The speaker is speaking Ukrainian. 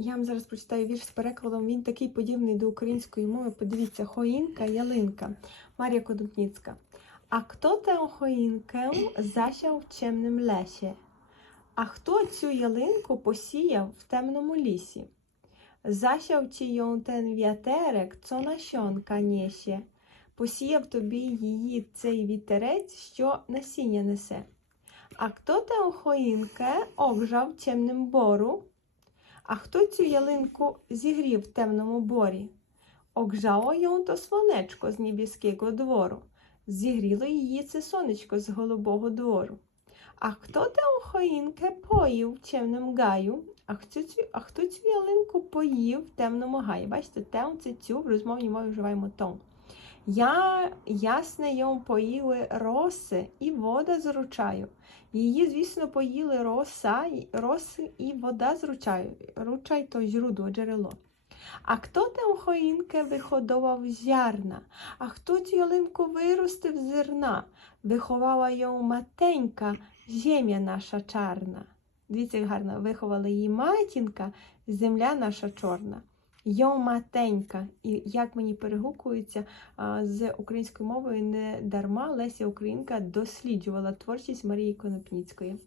Я вам зараз прочитаю вірш з перекладом. Він такий подібний до української мови. Подивіться, хоїнка, ялинка. Марія Кодупніцька. А хто тę choinkę зasiał в ciemnym лесі? А хто цю ялинку посіяв в темному лісі? Засяв ci ją ten wiaterek, co nasionka niesie. Посіяв тобі її цей вітерець, що насіння несе. А хто тę choinkę огжав темним бору? А хто цю ялинку зігрів в темному борі? Огжало ją то сонечко з небіського двору. Зігріло її це сонечко з голубого двору. А хто тę choinkę поїв в темному гаю? А хто цю, а хто цю ялинку поїв в темному гаї? Бачите, тем це цю в розмовній мові вживаємо тон. Я ясне йому поїли роси і вода з ручаю. Її, звісно, поїли роса, роси і вода з ручаю. Ручай то źródło, джерело. А хто тем хоїнке виходував зярна? А хто цю ялинку виростив зерна? Виховала його матенька, земля наша чарна. Дивіться, гарно виховала її матінка, земля наша чорна. Йо матенька. І як мені перегукується з українською мовою не дарма Леся Українка досліджувала творчість Марії Конопніцької.